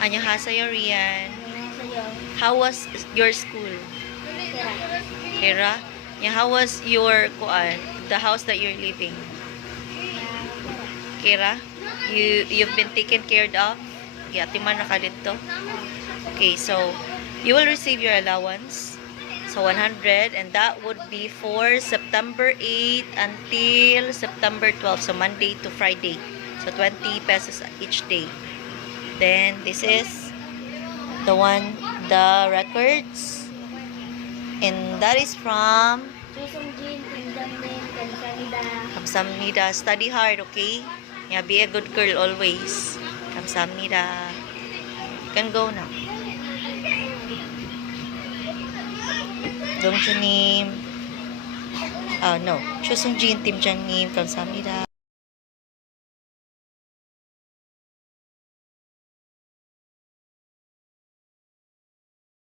안녕하세요, Rian. 안녕하세요. How was your school? Kira. Kira? Yeah, how was your the house that you're living? Kira? You've been taken care of? Yeah, timan na ka dito. Okay, so you will receive your allowance. So 100, and that would be for September 8 until September 12. So Monday to Friday. So 20 pesos each day. Then this is the records. And that is from Susumjin, Timdamin, Kansanida. Kamsamnida. Study hard, okay? Yeah, be a good girl always. Kamsamnida. You can go now. Dongchunim. No. Chusungjin, Timjanim, Kamsamnida.